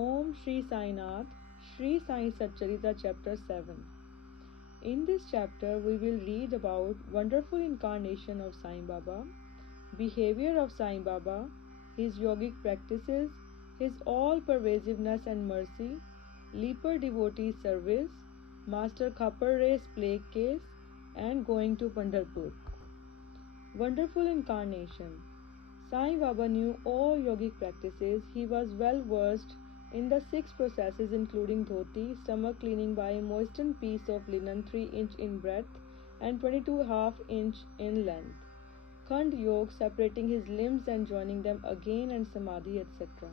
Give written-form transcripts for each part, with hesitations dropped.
Om Shri Sainath, Shri Sai Satcharitra Chapter 7. In this chapter, we will read about wonderful incarnation of Sai Baba, behavior of Sai Baba, his yogic practices, his all-pervasiveness and mercy, leper devotee service, Master Khapar race plague case, and going to Pandharpur. Wonderful incarnation. Sai Baba knew all yogic practices. He was well versed in the 6 processes including dhoti, stomach cleaning by a moistened piece of linen 3 inch in breadth and 22.5 inch in length. Khand Yoga, separating his limbs and joining them again, and Samadhi, etc.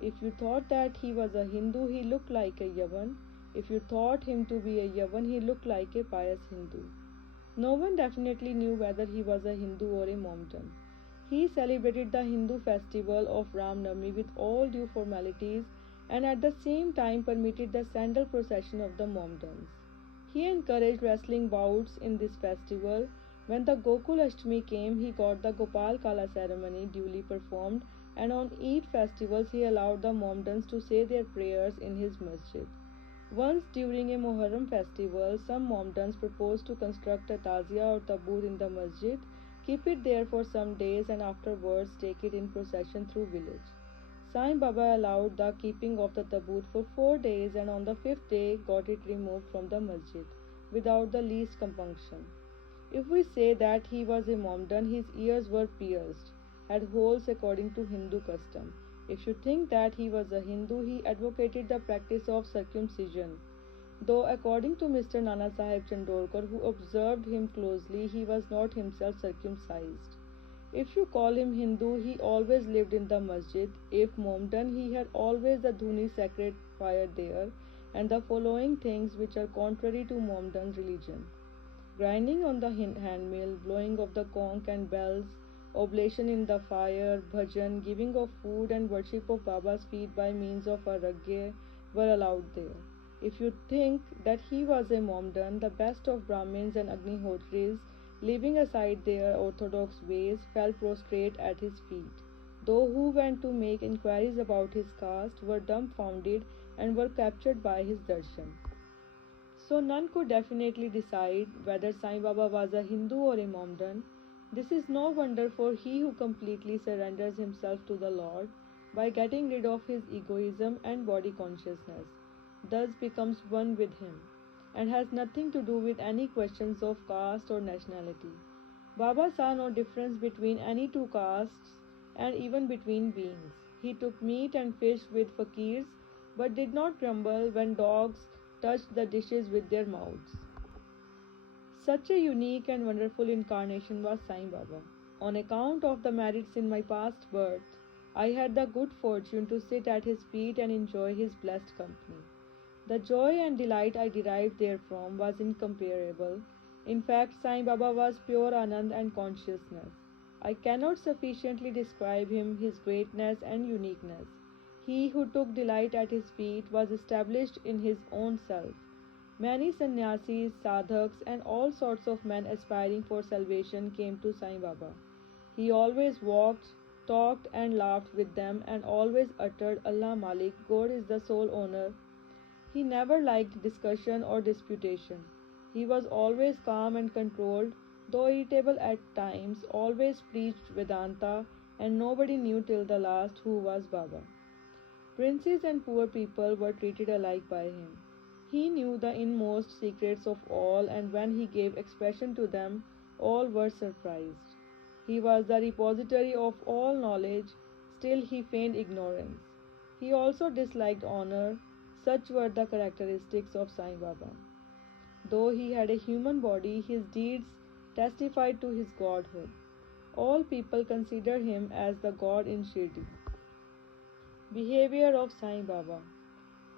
If you thought that he was a Hindu, he looked like a Yavan. If you thought him to be a Yavan, he looked like a pious Hindu. No one definitely knew whether he was a Hindu or a Mohammedan. He celebrated the Hindu festival of Ram Navami with all due formalities and at the same time permitted the sandal procession of the Mohammedans. He encouraged wrestling bouts in this festival. When the Gokul Ashtami came, he got the Gopal Kala ceremony duly performed, and on Eid festivals he allowed the Mohammedans to say their prayers in his masjid. Once during a Muharram festival, some Mohammedans proposed to construct a tazia or taboot in the masjid, keep it there for some days, and afterwards take it in procession through village. Sai Baba allowed the keeping of the taboot for 4 days, and on the 5th day got it removed from the masjid without the least compunction. If we say that he was a Mohammedan, his ears were pierced, had holes according to Hindu custom. If you think that he was a Hindu, he advocated the practice of circumcision. Though according to Mr. Nana Sahib Chandorkar, who observed him closely, he was not himself circumcised. If you call him Hindu, he always lived in the masjid. If Mohammedan, he had always the dhuni sacred fire there, and the following things which are contrary to Mohammedan religion: grinding on the handmill, blowing of the conch and bells, oblation in the fire, bhajan, giving of food, and worship of Baba's feet by means of a ragge were allowed there. If you think that he was a Mohammedan, the best of Brahmins and Agnihotris, leaving aside their orthodox ways, fell prostrate at his feet. Those who went to make inquiries about his caste were dumbfounded and were captured by his darshan. So none could definitely decide whether Sai Baba was a Hindu or a Mohammedan. This is no wonder, for he who completely surrenders himself to the Lord by getting rid of his egoism and body consciousness, thus becomes one with him, and has nothing to do with any questions of caste or nationality. Baba saw no difference between any two castes and even between beings. He took meat and fish with fakirs, but did not grumble when dogs touched the dishes with their mouths. Such a unique and wonderful incarnation was Sai Baba. On account of the merits in my past birth, I had the good fortune to sit at his feet and enjoy his blessed company. The joy and delight I derived therefrom was incomparable. In fact, Sai Baba was pure Anand and consciousness. I cannot sufficiently describe him, his greatness and uniqueness. He who took delight at his feet was established in his own self. Many sannyasis, sadhaks, and all sorts of men aspiring for salvation came to Sai Baba. He always walked, talked, and laughed with them, and always uttered Allah Malik, God is the sole owner. He never liked discussion or disputation. He was always calm and controlled, though irritable at times, always preached Vedanta, and nobody knew till the last who was Baba. Princes and poor people were treated alike by him. He knew the inmost secrets of all, and when he gave expression to them, all were surprised. He was the repository of all knowledge, still he feigned ignorance. He also disliked honor. Such were the characteristics of Sai Baba. Though he had a human body, his deeds testified to his godhood. All people consider him as the God in Shirdi. Behavior of Sai Baba.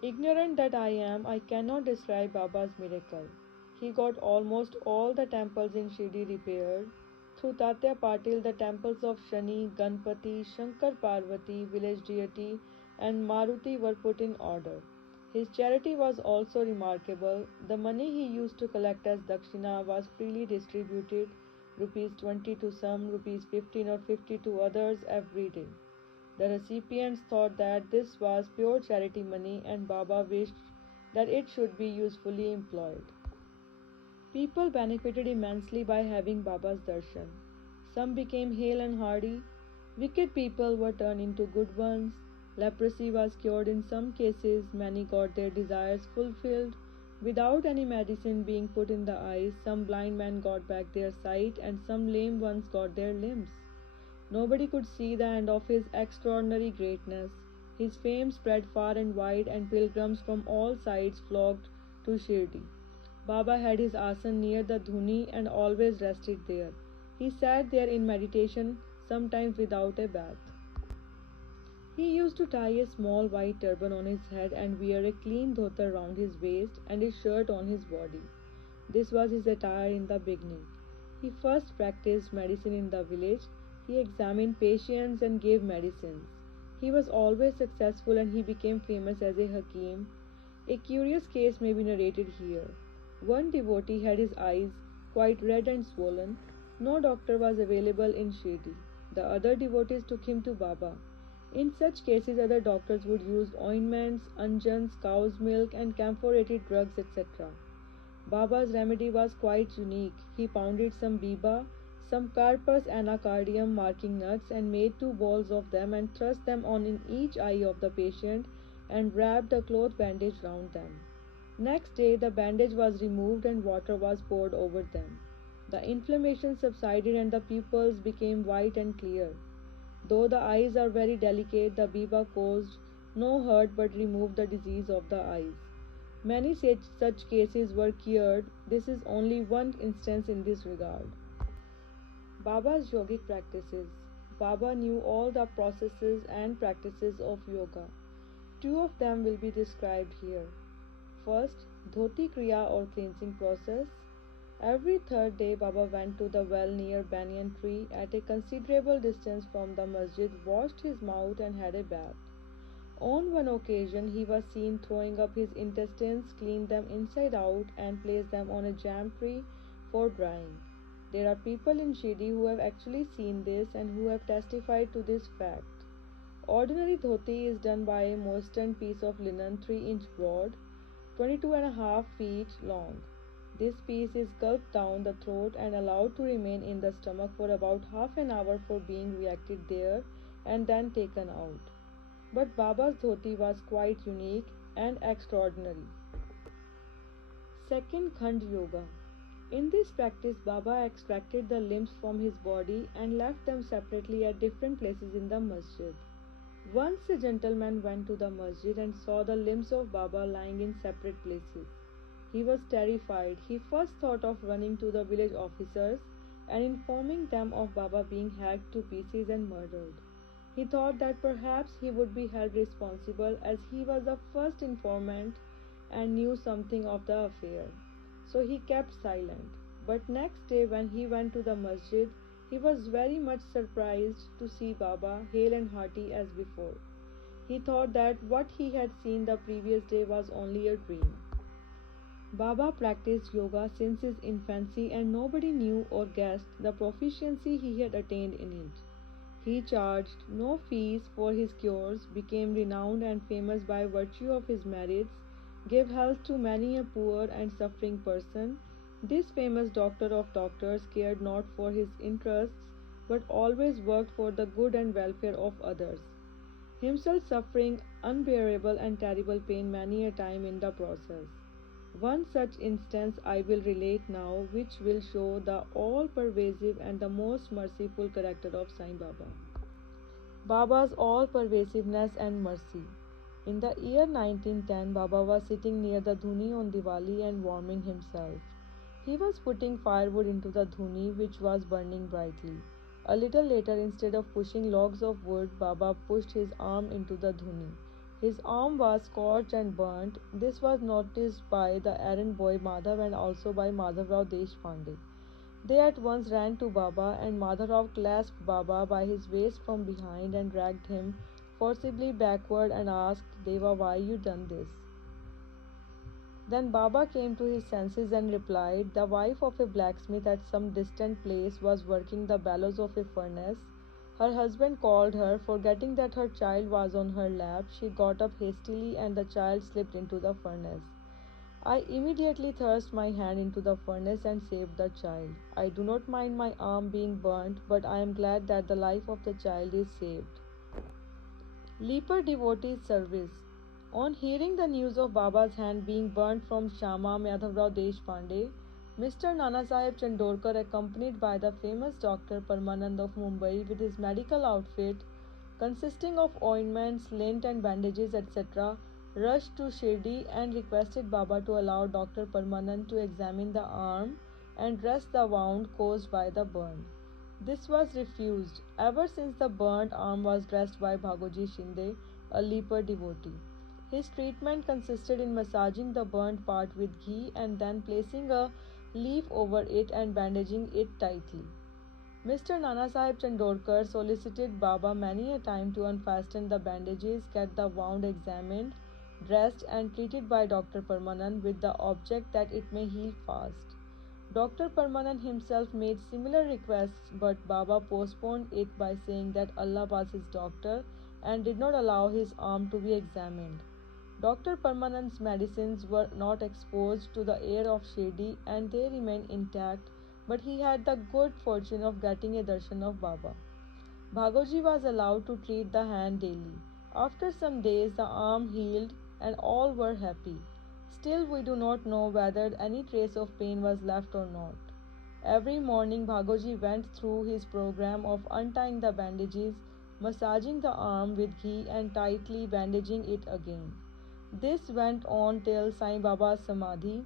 Ignorant that I am, I cannot describe Baba's miracle. He got almost all the temples in Shirdi repaired. Through Tatya Patil, the temples of Shani, Ganpati, Shankar Parvati, village deity, and Maruti were put in order. His charity was also remarkable. The money he used to collect as dakshina was freely distributed, rupees 20 to some, rupees 15 or 50 to others every day. The recipients thought that this was pure charity money and Baba wished that it should be usefully employed. People benefited immensely by having Baba's darshan. Some became hale and hearty, wicked people were turned into good ones, leprosy was cured in some cases, many got their desires fulfilled. Without any medicine being put in the eyes, some blind men got back their sight and some lame ones got their limbs. Nobody could see the end of his extraordinary greatness. His fame spread far and wide, and pilgrims from all sides flocked to Shirdi. Baba had his asan near the dhuni and always rested there. He sat there in meditation, sometimes without a bath. He used to tie a small white turban on his head and wear a clean dhota round his waist and his shirt on his body. This was his attire in the beginning. He first practiced medicine in the village. He examined patients and gave medicines. He was always successful and he became famous as a Hakim. A curious case may be narrated here. One devotee had his eyes quite red and swollen. No doctor was available in Shirdi. The other devotees took him to Baba. In such cases, other doctors would use ointments, unjans, cow's milk, and camphorated drugs, etc. Baba's remedy was quite unique. He pounded some biba, some carpus anacardium marking nuts, and made 2 balls of them and thrust them on in each eye of the patient and wrapped a cloth bandage round them. Next day, the bandage was removed and water was poured over them. The inflammation subsided and the pupils became white and clear. Though the eyes are very delicate, the biba caused no hurt but removed the disease of the eyes. Many such cases were cured. This is only one instance in this regard. Baba's yogic practices. Baba knew all the processes and practices of yoga. 2 of them will be described here. First, dhoti kriya or cleansing process. Every third day, Baba went to the well near banyan tree at a considerable distance from the masjid, washed his mouth and had a bath. On one occasion, he was seen throwing up his intestines, cleaned them inside out, and placed them on a jam tree for drying. There are people in Shirdi who have actually seen this and who have testified to this fact. Ordinary dhoti is done by a moistened piece of linen 3-inch broad, 22.5 feet long. This piece is gulped down the throat and allowed to remain in the stomach for about half an hour for being reacted there and then taken out. But Baba's dhoti was quite unique and extraordinary. Second, Khand Yoga. In this practice, Baba extracted the limbs from his body and left them separately at different places in the masjid. Once a gentleman went to the masjid and saw the limbs of Baba lying in separate places. He was terrified. He first thought of running to the village officers and informing them of Baba being hacked to pieces and murdered. He thought that perhaps he would be held responsible as he was the first informant and knew something of the affair. So he kept silent. But next day when he went to the masjid, he was very much surprised to see Baba hale and hearty as before. He thought that what he had seen the previous day was only a dream. Baba practiced yoga since his infancy and nobody knew or guessed the proficiency he had attained in it. He charged no fees for his cures, became renowned and famous by virtue of his merits, gave health to many a poor and suffering person. This famous doctor of doctors cared not for his interests but always worked for the good and welfare of others, himself suffering unbearable and terrible pain many a time in the process. One such instance I will relate now, which will show the all-pervasive and the most merciful character of Sai Baba. Baba's all-pervasiveness and mercy. In the year 1910, Baba was sitting near the dhuni on Diwali and warming himself. He was putting firewood into the dhuni, which was burning brightly. A little later, instead of pushing logs of wood, Baba pushed his arm into the dhuni. His arm was scorched and burnt. This was noticed by the errand boy Madhav and also by Madhavrao Deshpande. They at once ran to Baba and Madhavrao clasped Baba by his waist from behind and dragged him forcibly backward and asked, Deva, why you done this? Then Baba came to his senses and replied, the wife of a blacksmith at some distant place was working the bellows of a furnace. Her husband called her, forgetting that her child was on her lap. She got up hastily and the child slipped into the furnace. I immediately thrust my hand into the furnace and saved the child. I do not mind my arm being burnt, but I am glad that the life of the child is saved. Leaper Devotees Service. On hearing the news of Baba's hand being burnt from Shama Madhavrao Deshpande, Mr. Nanasaheb Chandorkar, accompanied by the famous Dr. Parmanand of Mumbai with his medical outfit consisting of ointments, lint, and bandages, etc., rushed to Shirdi and requested Baba to allow Dr. Parmanand to examine the arm and dress the wound caused by the burn. This was refused. Ever since the burnt arm was dressed by Bhagoji Shinde, a leper devotee. His treatment consisted in massaging the burnt part with ghee and then placing a leaf over it and bandaging it tightly. Mr. Nanasaheb Chandorkar solicited Baba many a time to unfasten the bandages, get the wound examined, dressed, and treated by Dr. Parmanand with the object that it may heal fast. Dr. Parmanand himself made similar requests, but Baba postponed it by saying that Allah was his doctor and did not allow his arm to be examined. Dr. Parmanand's medicines were not exposed to the air of Shirdi and they remained intact, but he had the good fortune of getting a darshan of Baba. Bhagoji was allowed to treat the hand daily. After some days, the arm healed and all were happy. Still, we do not know whether any trace of pain was left or not. Every morning, Bhagoji went through his program of untying the bandages, massaging the arm with ghee, and tightly bandaging it again. This went on till Sai Baba's Samadhi.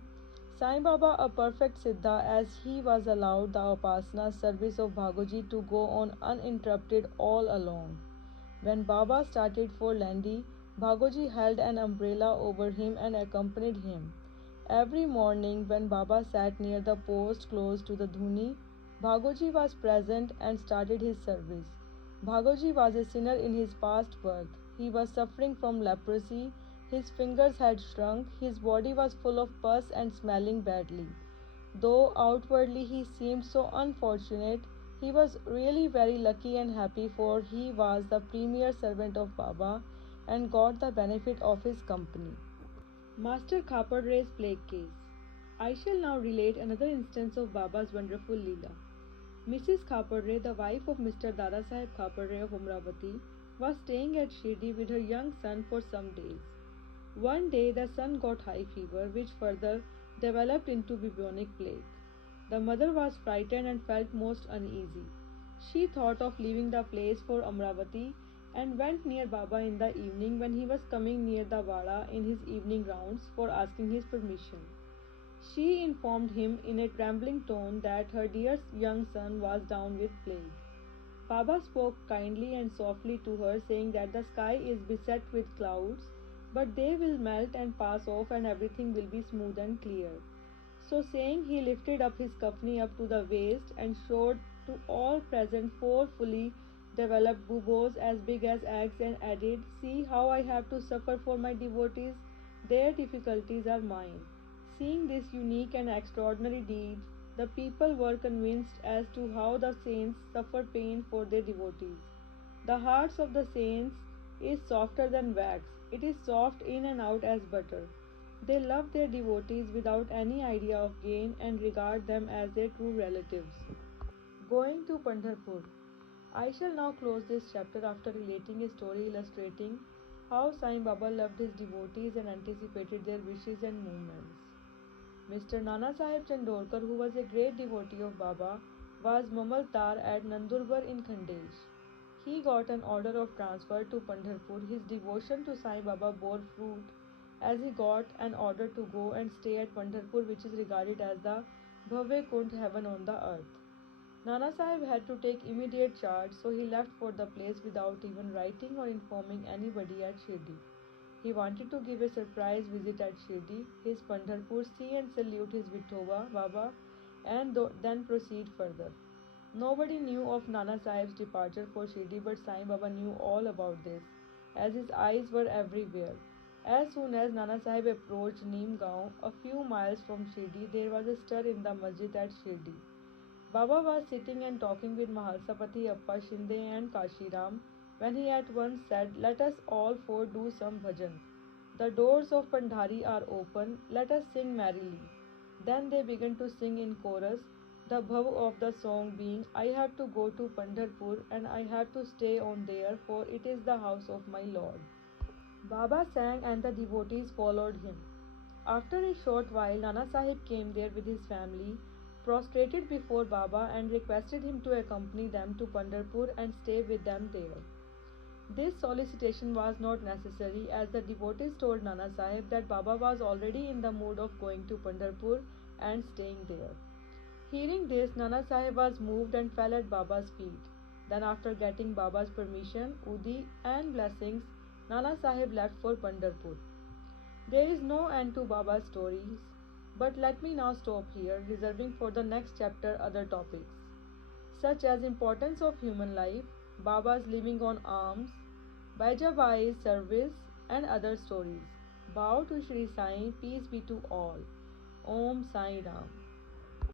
Sai Baba, a perfect Siddha, as he was allowed the Upasana service of Bhagoji to go on uninterrupted all along. When Baba started for Landi, Bhagoji held an umbrella over him and accompanied him. Every morning, when Baba sat near the post close to the dhuni, Bhagoji was present and started his service. Bhagoji was a sinner in his past birth. He was suffering from leprosy, his fingers had shrunk, his body was full of pus and smelling badly. Though outwardly he seemed so unfortunate, he was really very lucky and happy, for he was the premier servant of Baba and got the benefit of his company. Master Khaparde's plague case. I shall now relate another instance of Baba's wonderful Leela. Mrs. Khaparde, the wife of Mr. Dadasaheb Khaparde of Umravati, was staying at Shirdi with her young son for some days. One day the son got high fever, which further developed into bubonic plague. The mother was frightened and felt most uneasy. She thought of leaving the place for Amravati and went near Baba in the evening when he was coming near the Vada in his evening rounds for asking his permission. She informed him in a trembling tone that her dear young son was down with plague. Baba spoke kindly and softly to her, saying that the sky is beset with clouds, but they will melt and pass off and everything will be smooth and clear. So saying, he lifted up his kafni up to the waist and showed to all present four fully developed buboes as big as eggs and added, "See how I have to suffer for my devotees. Their difficulties are mine." Seeing this unique and extraordinary deed, the people were convinced as to how the saints suffer pain for their devotees. The hearts of the saints is softer than wax. It is soft in and out as butter. They love their devotees without any idea of gain and regard them as their true relatives. Going to Pandharpur. I shall now close this chapter after relating a story illustrating how Sai Baba loved his devotees and anticipated their wishes and movements. Mr. Nana Sahib Chandorkar, who was a great devotee of Baba, was Mamaltar at Nandurbar in Khandesh. He got an order of transfer to Pandharpur. His devotion to Sai Baba bore fruit as he got an order to go and stay at Pandharpur, which is regarded as the Bhavya Kund, heaven on the earth. Nana Sahib had to take immediate charge, so he left for the place without even writing or informing anybody at Shirdi. He wanted to give a surprise visit at Shirdi, his Pandharpur, see and salute his Vithoba Baba, and then proceed further. Nobody knew of Nana Sahib's departure for Shirdi, but Sai Baba knew all about this, as his eyes were everywhere. As soon as Nana Sahib approached Neem Gaon, a few miles from Shirdi, there was a stir in the masjid at Shirdi. Baba was sitting and talking with Mahalsapati Appa Shinde and Kashiram when he at once said, "Let us all four do some bhajan. The doors of Pandhari are open, let us sing merrily." Then they began to sing in chorus, the bhav of the song being, "I have to go to Pandharpur and I have to stay on there, for it is the house of my Lord." Baba sang and the devotees followed him. After a short while, Nana Sahib came there with his family, prostrated before Baba, and requested him to accompany them to Pandharpur and stay with them there. This solicitation was not necessary, as the devotees told Nana Sahib that Baba was already in the mood of going to Pandharpur and staying there. Hearing this, Nana Sahib was moved and fell at Baba's feet. Then, after getting Baba's permission, Udi, and blessings, Nana Sahib left for Pandharpur. There is no end to Baba's stories, but let me now stop here, reserving for the next chapter other topics, such as importance of human life, Baba's living on alms, Baijabai's service, and other stories. Bow to Shri Sai, peace be to all. Om Sai Ram.